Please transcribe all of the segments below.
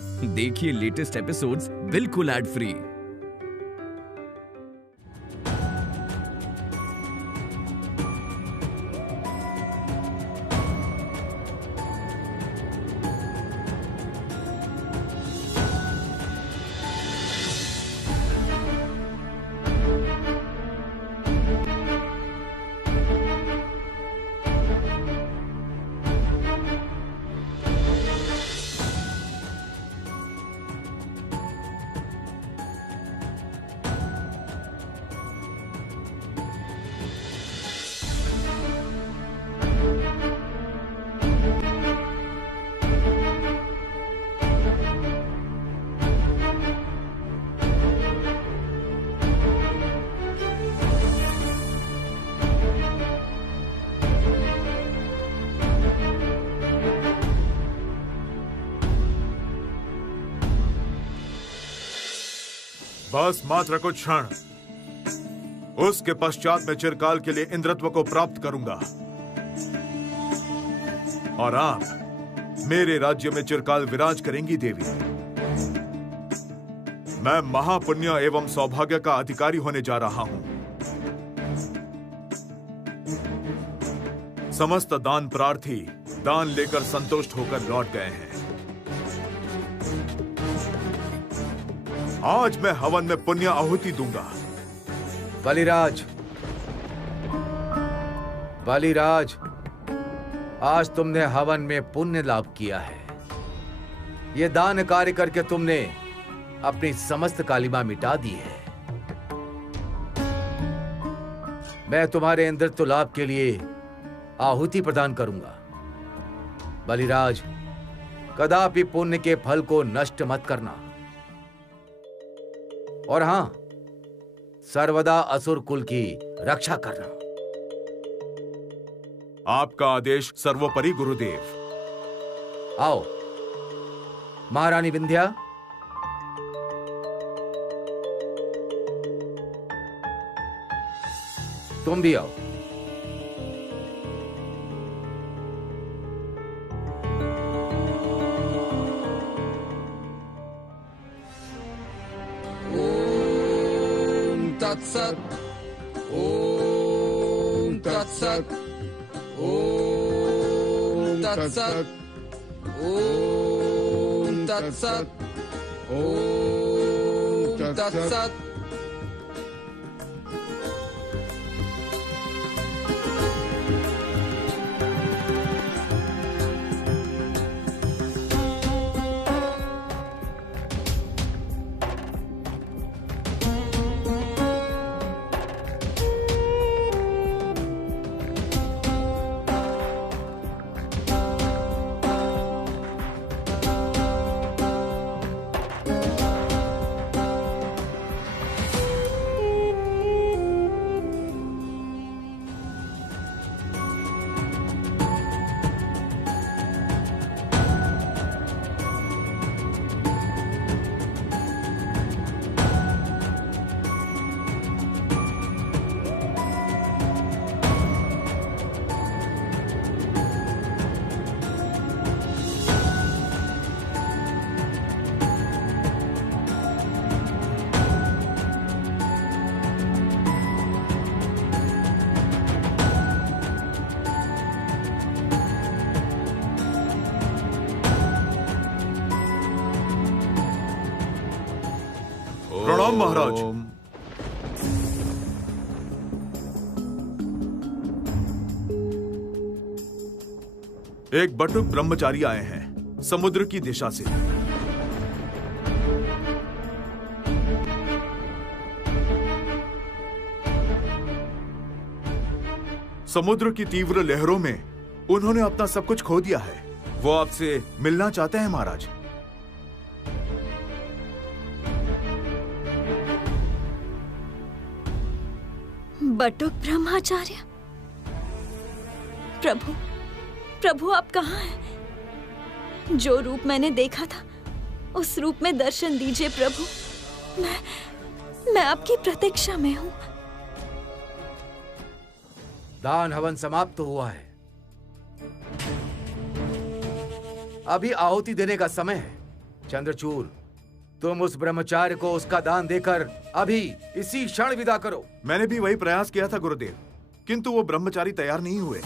देखिए latest episodes बिल्कुल ad free. बस मात्र कुछ क्षण, उसके पश्चात मैं चिरकाल के लिए इंद्रत्व को प्राप्त करूंगा और आप मेरे राज्य में चिरकाल विराज करेंगी देवी। मैं महापुण्य एवं सौभाग्य का अधिकारी होने जा रहा हूं। समस्त दान प्रार्थी दान लेकर संतुष्ट होकर लौट गए हैं। आज मैं हवन में पुण्य आहुति दूंगा। बलिराज, बलिराज, आज तुमने हवन में पुण्य लाभ किया है। ये दान कार्य करके तुमने अपनी समस्त कालिमा मिटा दी है। मैं तुम्हारे इंद्रत्व लाभ के लिए आहुति प्रदान करूंगा। बलिराज, कदापि पुण्य के फल को नष्ट मत करना। और हां, सर्वदा असुर कुल की रक्षा करना। आपका आदेश सर्वोपरि गुरुदेव। आओ महारानी विंध्या। तुम भी आओ। तत्सत् ओम तत्सत् ओम तत्सत् ओम तत्सत् ओम तत्सत्। प्रणाम महाराज। एक बटुक ब्रह्मचारी आए हैं समुद्र की दिशा से। समुद्र की तीव्र लहरों में उन्होंने अपना सब कुछ खो दिया है। वो आपसे मिलना चाहते हैं महाराज। बटुक ब्रह्मचार्य, प्रभु, प्रभु आप कहाँ हैं? जो रूप मैंने देखा था उस रूप में दर्शन दीजिए प्रभु। मैं आपकी प्रतीक्षा में हूँ। दान हवन समाप्त हुआ है। अभी आहुति देने का समय है। चंद्रचूड़, तुम उस ब्रह्मचार्य को उसका दान देकर अभी इसी क्षण विदा करो। मैंने भी वही प्रयास किया था गुरुदेव, किंतु वो ब्रह्मचारी तैयार नहीं हुए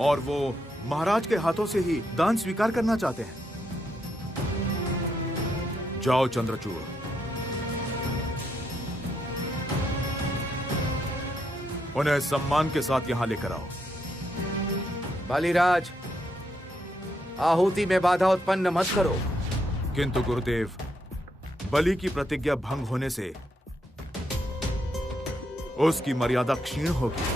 और वो महाराज के हाथों से ही दान स्वीकार करना चाहते हैं। जाओ चंद्रचूड़, उन्हें सम्मान के साथ यहां लेकर आओ। बलिराज, आहुति में बाधा उत्पन्न मत करो। किंतु गुरुदेव, बलि की प्रतिज्ञा भंग होने से उसकी मर्यादा क्षीण होगी।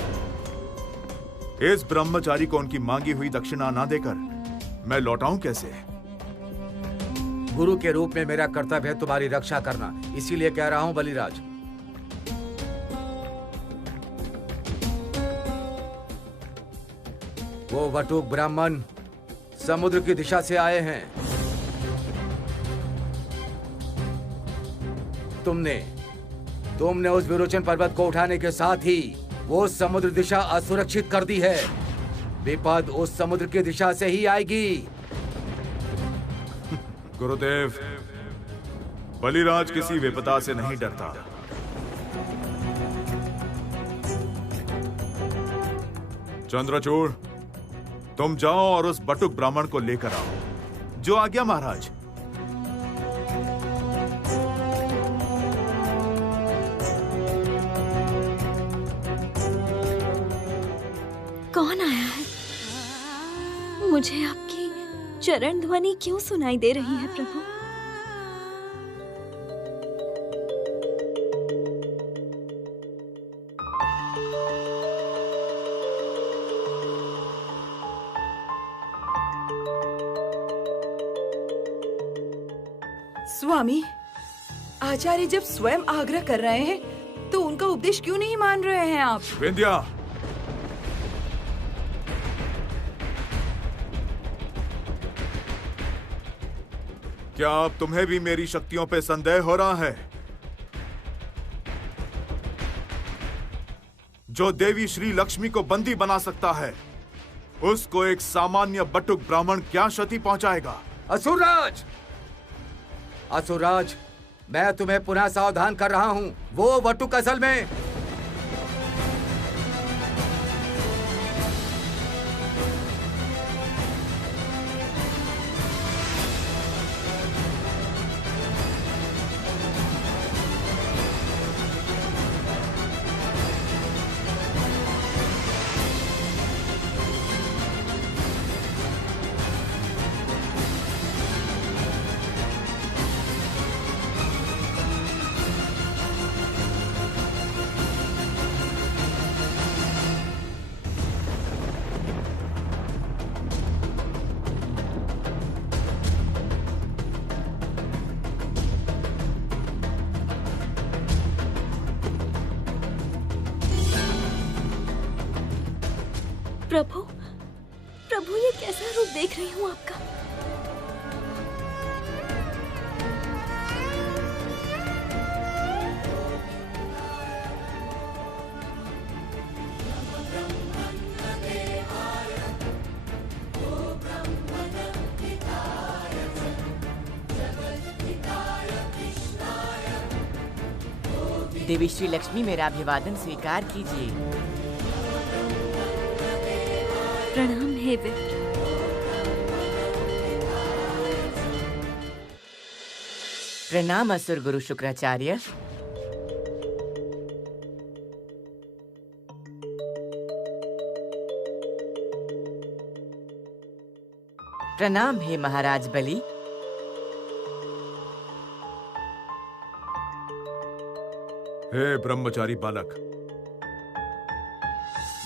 इस ब्रह्मचारी को उनकी मांगी हुई दक्षिणा ना देकर मैं लौटाऊं कैसे? गुरु के रूप में मेरा कर्तव्य है तुम्हारी रक्षा करना, इसीलिए कह रहा हूं बलिराज। वो वटुक ब्राह्मण समुद्र की दिशा से आए हैं। तुमने उस विरोचन पर्वत को उठाने के साथ ही वो समुद्र दिशा असुरक्षित कर दी है। विपद उस समुद्र की दिशा से ही आएगी। गुरुदेव, बलिराज किसी विपदा से नहीं डरता। चंद्रचूड़, तुम जाओ और उस बटुक ब्राह्मण को लेकर आओ। जो आज्ञा महाराज। कौन आया है? मुझे आपकी चरण ध्वनि क्यों सुनाई दे रही है प्रभु? स्वामी, आचार्य जब स्वयं आग्रह कर रहे हैं तो उनका उपदेश क्यों नहीं मान रहे हैं आप? विंध्या, क्या अब तुम्हें भी मेरी शक्तियों पे संदेह हो रहा है? जो देवी श्री लक्ष्मी को बंदी बना सकता है, उसको एक सामान्य बटुक ब्राह्मण क्या क्षति पहुंचाएगा? असुरराज, असुरराज, मैं तुम्हें पुनः सावधान कर रहा हूं। वो वटुक असल में प्रभु, प्रभु ये कैसा रूप देख रही हूँ आपका? देवी श्री लक्ष्मी, मेरा अभिवादन स्वीकार कीजिए। प्रणाम हे विप्र। प्रणाम असुर गुरु शुक्राचार्य। प्रणाम हे महाराज बलि। हे ब्रह्मचारी बालक,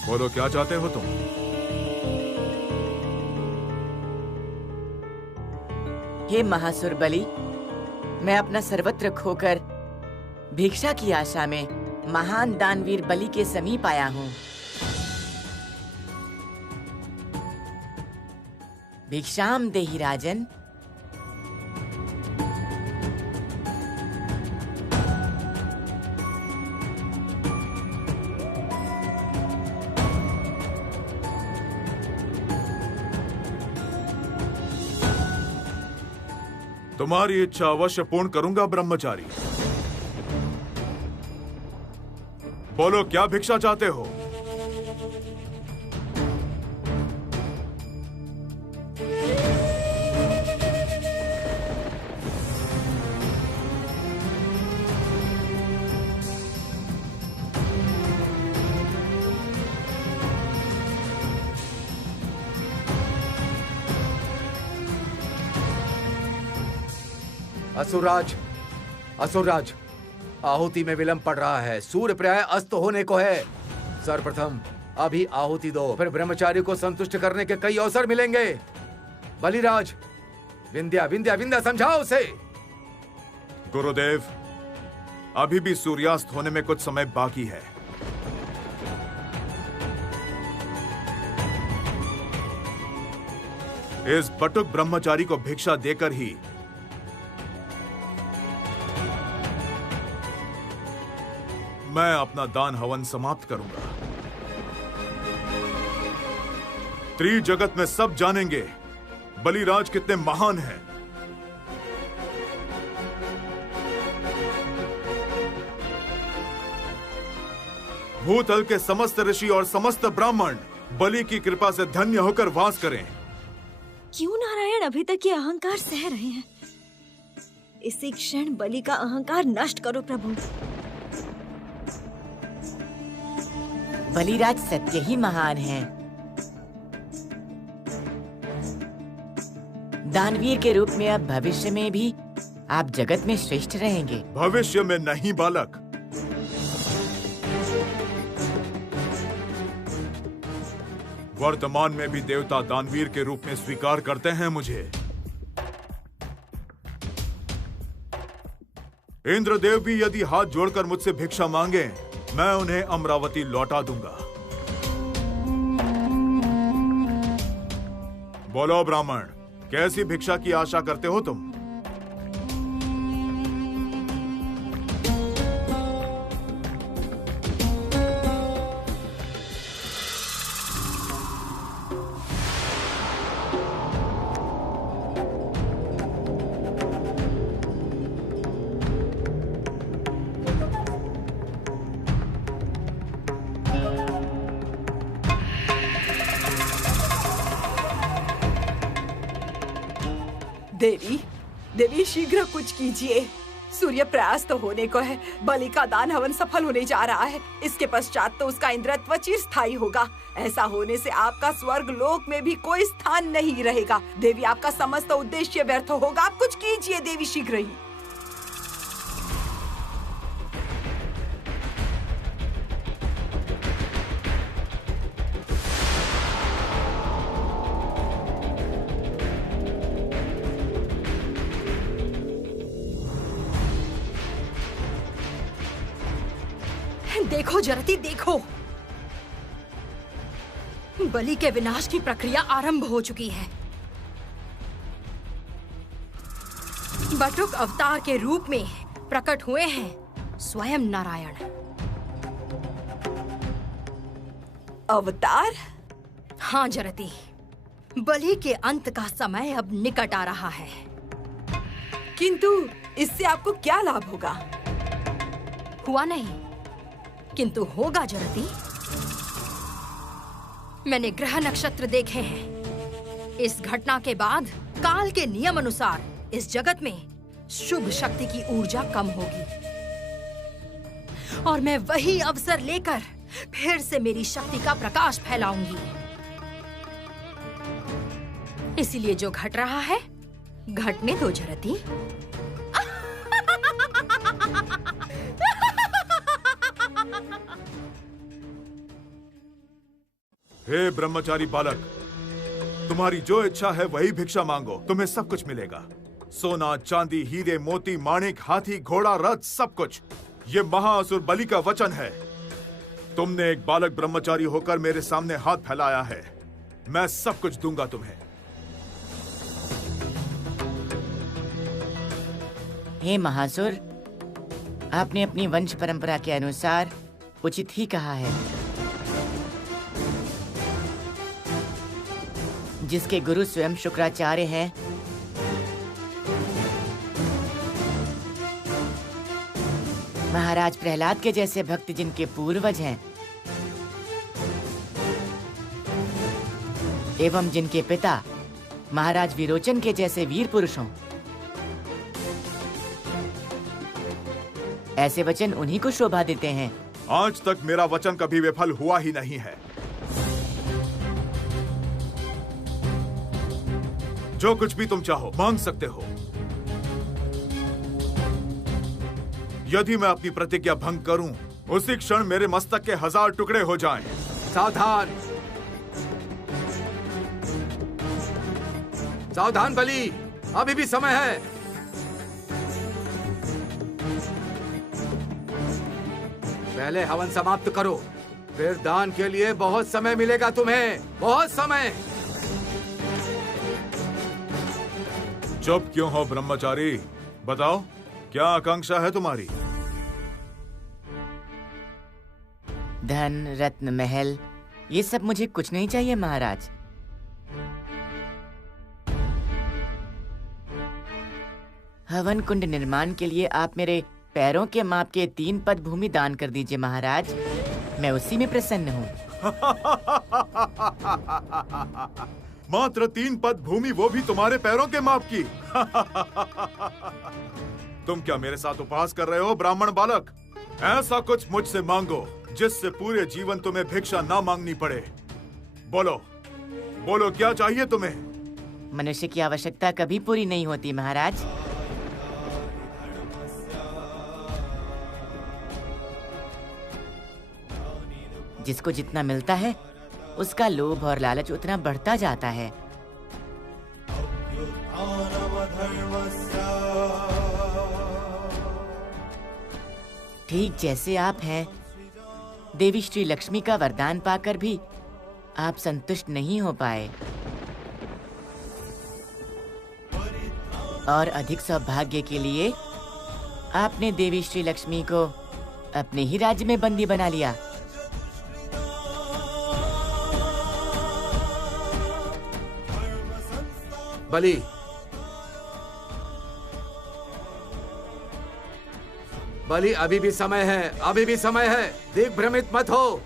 बोलो क्या चाहते हो तुम? हे महासुर बलि, मैं अपना सर्वत्र खोकर भिक्षा की आशा में महान दानवीर बलि के समीप आया हूँ। भिक्षाम देहि राजन। तुम्हारी इच्छा अवश्य पूर्ण करूंगा ब्रह्मचारी। बोलो, क्या भिक्षा चाहते हो? असुरराज, असुरराज, आहुति में विलंब पड़ रहा है। सूर्य प्राय अस्त होने को है। सर्वप्रथम अभी आहुति दो, फिर ब्रह्मचारी को संतुष्ट करने के कई अवसर मिलेंगे। बलिराज, विंध्या विंध्या विंध्या समझाओ उसे। गुरुदेव, अभी भी सूर्यास्त होने में कुछ समय बाकी है। इस बटुक ब्रह्मचारी को भिक्षा देकर ही मैं अपना दान हवन समाप्त करूंगा। त्रिजगत में सब जानेंगे बलिराज कितने महान हैं। भूतल के समस्त ऋषि और समस्त ब्राह्मण बलि की कृपा से धन्य होकर वास करें। क्यों नारायण अभी तक ये अहंकार सह रहे हैं? इसी क्षण बलि का अहंकार नष्ट करो प्रभु। बलिराज सत्य ही महान हैं। दानवीर के रूप में अब भविष्य में भी आप जगत में श्रेष्ठ रहेंगे। भविष्य में नहीं बालक, वर्तमान में भी देवता दानवीर के रूप में स्वीकार करते हैं मुझे। इंद्रदेव भी यदि हाथ जोड़कर मुझसे भिक्षा मांगे, मैं उन्हें अमरावती लौटा दूंगा। बोलो ब्राह्मण, कैसी भिक्षा की आशा करते हो तुम? देवी, देवी शीघ्र कुछ कीजिए। सूर्य प्रयास्त होने को है। बलि का दान हवन सफल होने जा रहा है। इसके पश्चात तो उसका इंद्रत्व चिरस्थायी होगा। ऐसा होने से आपका स्वर्ग लोक में भी कोई स्थान नहीं रहेगा। देवी, आपका समस्त उद्देश्य व्यर्थ होगा। आप कुछ कीजिए देवी, शीघ्र ही। देखो जरती, देखो, बलि के विनाश की प्रक्रिया आरंभ हो चुकी है। बटुक अवतार के रूप में प्रकट हुए हैं स्वयं नारायण। अवतार? हाँ जरती, बलि के अंत का समय अब निकट आ रहा है। किंतु इससे आपको क्या लाभ होगा? हुआ नहीं, किंतु होगा जरती। मैंने ग्रह नक्षत्र देखे हैं। इस घटना के बाद काल के नियम अनुसार इस जगत में शुभ शक्ति की ऊर्जा कम होगी और मैं वही अवसर लेकर फिर से मेरी शक्ति का प्रकाश फैलाऊंगी। इसीलिए जो घट रहा है घटने दो जरती। हे ब्रह्मचारी बालक, तुम्हारी जो इच्छा है वही भिक्षा मांगो, तुम्हें सब कुछ मिलेगा। सोना, चांदी, हीरे, मोती, माणिक, हाथी, घोड़ा, रथ, सब कुछ। ये महाअसुर बलि का वचन है। तुमने एक बालक ब्रह्मचारी होकर मेरे सामने हाथ फैलाया है। मैं सब कुछ दूंगा तुम्हें। हे महासुर, आपने अपनी वंश परंपरा के अनुसार उचित ही कहा है। जिसके गुरु स्वयं शुक्राचार्य हैं, महाराज प्रहलाद के जैसे भक्त जिनके पूर्वज हैं एवं जिनके पिता महाराज विरोचन के जैसे वीर पुरुष हों, ऐसे वचन उन्हीं को शोभा देते हैं। आज तक मेरा वचन कभी विफल हुआ ही नहीं है। जो कुछ भी तुम चाहो मांग सकते हो। यदि मैं अपनी प्रतिज्ञा भंग करूं, उसी क्षण मेरे मस्तक के 1000 टुकड़े हो जाएं। सावधान, सावधान बलि, अभी भी समय है। पहले हवन समाप्त करो, फिर दान के लिए बहुत समय मिलेगा तुम्हें, बहुत समय। चुप क्यों हो ब्रह्मचारी? बताओ, क्या आकांक्षा है तुम्हारी? धन, रत्न, महल, ये सब मुझे कुछ नहीं चाहिए महाराज। हवन कुंड निर्माण के लिए आप मेरे पैरों के माप के 3 पद भूमि दान कर दीजिए महाराज, मैं उसी में प्रसन्न हूँ। मात्र 3 पद भूमि, वो भी तुम्हारे पैरों के माप की। तुम क्या मेरे साथ उपहास कर रहे हो ब्राह्मण बालक? ऐसा कुछ मुझसे मांगो जिससे पूरे जीवन तुम्हें भिक्षा ना मांगनी पड़े। बोलो, बोलो क्या चाहिए तुम्हें? मनुष्य की आवश्यकता कभी पूरी नहीं होती महाराज। जिसको जितना मिलता है उसका लोभ और लालच उतना बढ़ता जाता है। ठीक जैसे आप हैं, देवी श्री लक्ष्मी का वरदान पाकर भी आप संतुष्ट नहीं हो पाए और अधिक सौभाग्य के लिए आपने देवी श्री लक्ष्मी को अपने ही राज्य में बंदी बना लिया। बलि, बलि, अभी भी समय है, अभी भी समय है, दिग्भ्रमित मत हो।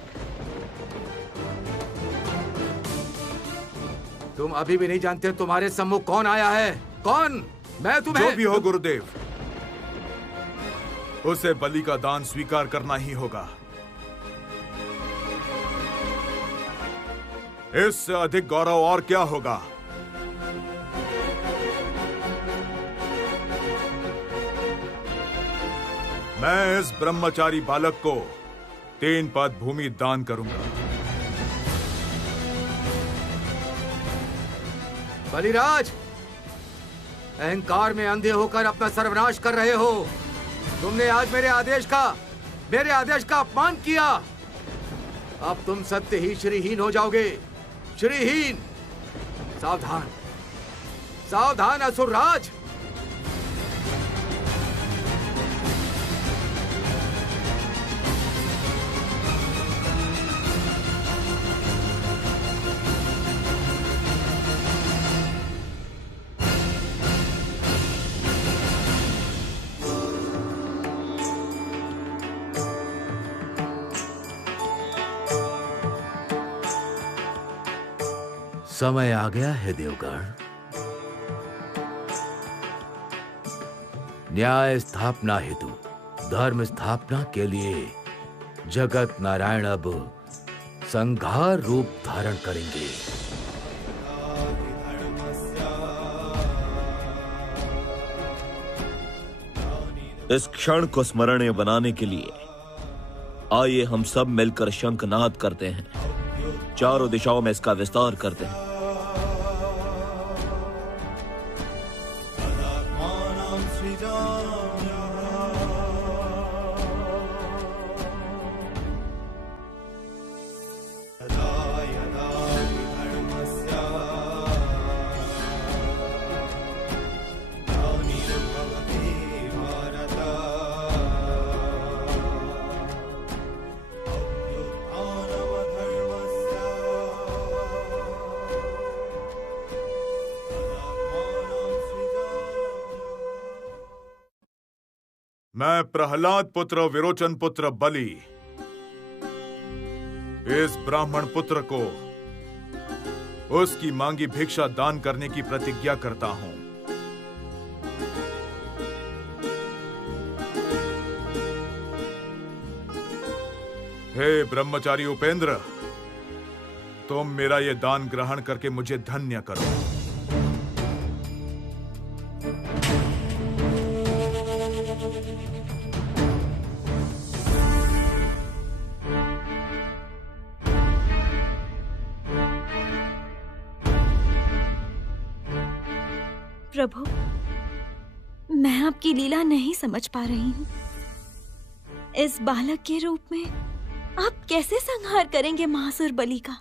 तुम अभी भी नहीं जानते तुम्हारे सम्मुख कौन आया है। कौन? मैं तुम्हें। जो भी हो गुरुदेव, उसे बलि का दान स्वीकार करना ही होगा। इससे अधिक गौरव और क्या होगा? मैं इस ब्रह्मचारी बालक को 3 पद भूमि दान करूंगा। बलिराज, अहंकार में अंधे होकर अपना सर्वनाश कर रहे हो। तुमने आज मेरे आदेश का अपमान किया। अब तुम सत्य ही श्रीहीन हो जाओगे। श्रीहीन। सावधान, सावधान असुरराज। समय आ गया है देवगण। न्याय स्थापना हेतु धर्म स्थापना के लिए जगत नारायण अब संघार रूप धारण करेंगे। इस क्षण को स्मरणीय बनाने के लिए आइए हम सब मिलकर शंखनाद करते हैं, चारों दिशाओं में इसका विस्तार करते हैं। मैं प्रहलाद पुत्र विरोचन पुत्र बलि इस ब्राह्मण पुत्र को उसकी मांगी भिक्षा दान करने की प्रतिज्ञा करता हूं। हे ब्रह्मचारी उपेंद्र, तुम मेरा ये दान ग्रहण करके मुझे धन्य करो। प्रभु, मैं आपकी लीला नहीं समझ पा रही हूँ। इस बालक के रूप में आप कैसे संहार करेंगे महासुर बलि का?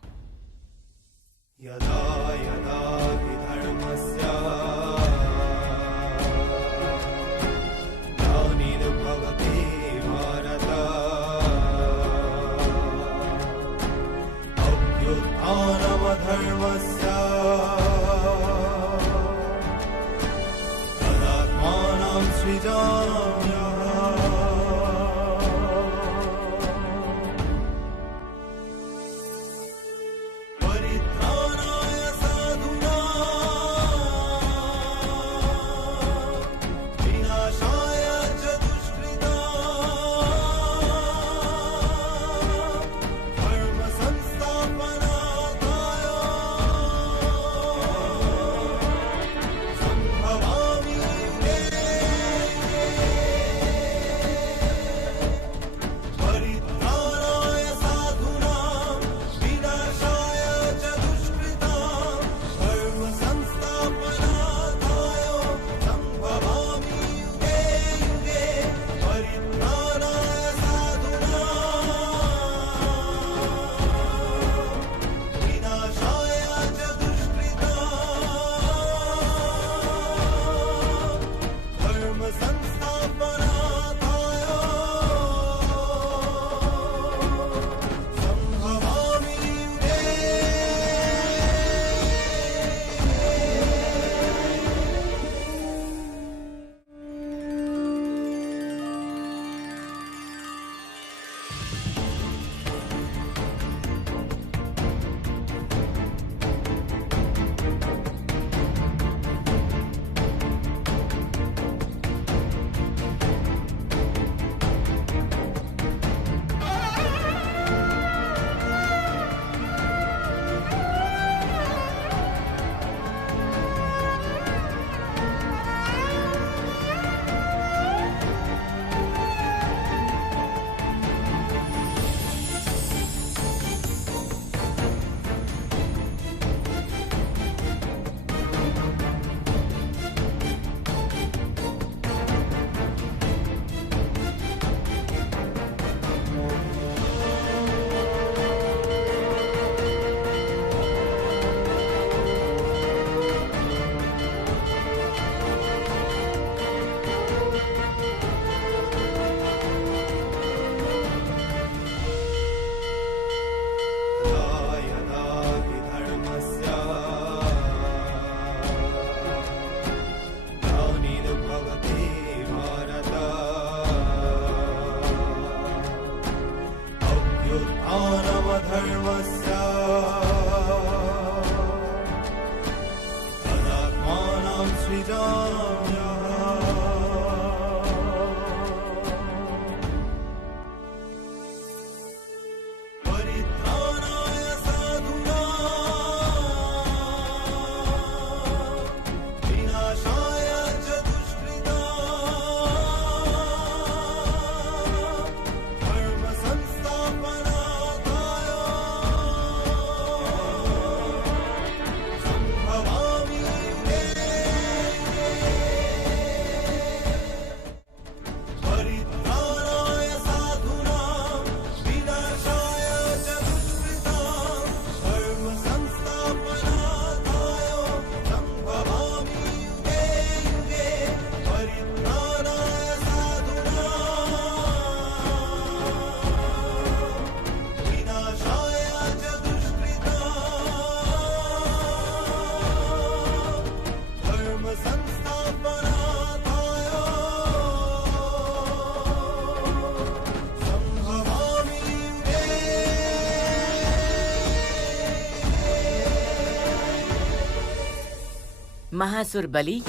महासुर बलि,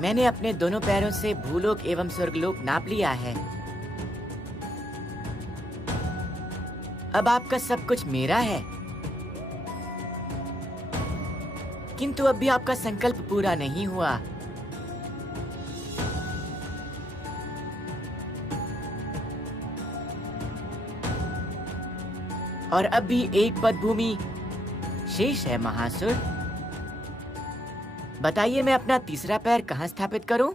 मैंने अपने दोनों पैरों से भूलोक एवं स्वर्गलोक नाप लिया है। अब आपका सब कुछ मेरा है, किंतु अब भी आपका संकल्प पूरा नहीं हुआ। और अब भी एक पद भूमि शेष है महासुर। बताइए मैं अपना तीसरा पैर कहाँ स्थापित करूं?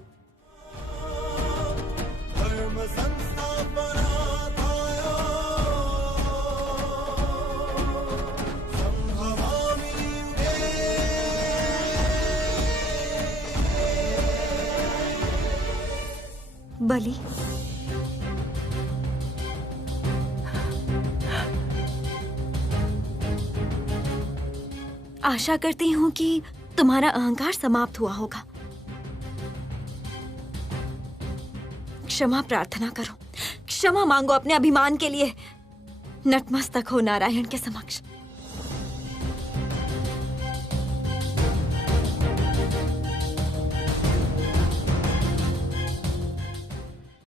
बलि, आशा करती हूँ कि तुम्हारा अहंकार समाप्त हुआ होगा। क्षमा प्रार्थना करो, क्षमा मांगो अपने अभिमान के लिए। नतमस्तक हो नारायण के समक्ष।